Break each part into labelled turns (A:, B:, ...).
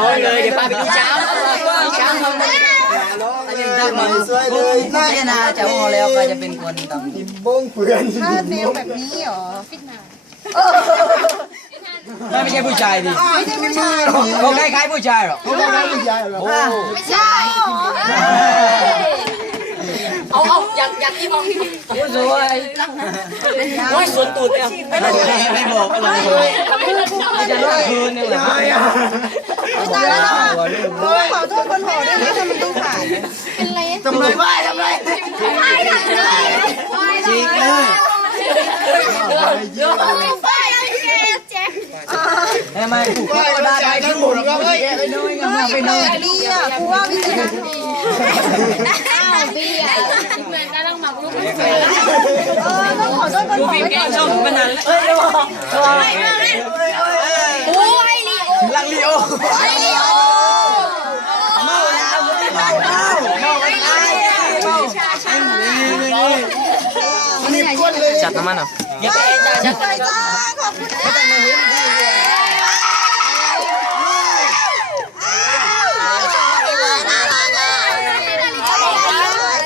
A: โอ้ยเลยเดี๋ยวป้าไปดูช้างช้างเขา
B: ดักมาสวยเลยน่าจะนาจะโอแล้วก็จะเป็นคนทำ
C: กินบ้งเพื่อน
D: ถ้าแนวแบบนี้เหรอฟิตนา
B: ไม่ใช่ผู้ชายดิ
D: ไม่ใช่ผู้ชายหรอ
B: เขาคล้ายๆผู้ชายหรอก
C: เขาไม่ได้ผู้ชายหรอก
D: ไม่ใช่
A: เอา เอาอยากอยากที่มอง
B: ผู้สวย
A: โอ้ยสวนตูดเนี่ย
B: ไม่ไม่บอกอะไรเลยจะรอดคืนนี่แหละ
D: ตายแล้วนะขอโทษคนโหดด้วยนะทำไมต้องผ่าน
C: ทำไรไม่ทำไร
B: จีกเลยทำไมผูกก็ได้ไปทั้งหมดก็ไม่ไปน้อยก็ไปน้อย
D: แต่ดีอะกูว่าวิธีนั้น
E: เหมือน กำลังหมักลูก
D: เออต้องขอโทษคนโหดด้ยก่อน
A: ชอบมานานแล้ว
E: โอ้ยลีโอ
B: ลังลีโอเมาแล้วเมาเมาเมาไปตายเมา
C: นี่ก้นเลย
A: จัดน้ำมันเหรออย่าไปจ้าจัด
D: ไปจ้าขอบคุณค่ะ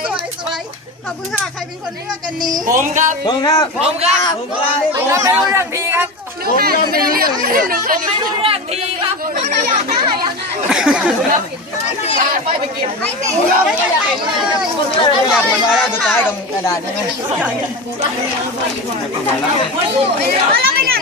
D: สวยสวยขอบ คุณค่ะ ใครเป็นคนเลือกกันนี้
A: ผมครับ
B: ผมครับ
A: ผมครับ
B: ผมครับ
A: ผมไม่รู้เรื่องพีครับผมไม่รู้เรื่องพีผมไม่รู้เรื่องพีครับ
D: ให้สิ
B: อยากมันมาแล้วสุดท้ายกับกระดาษใช่ไหม
E: แล้วเป็นอย่าง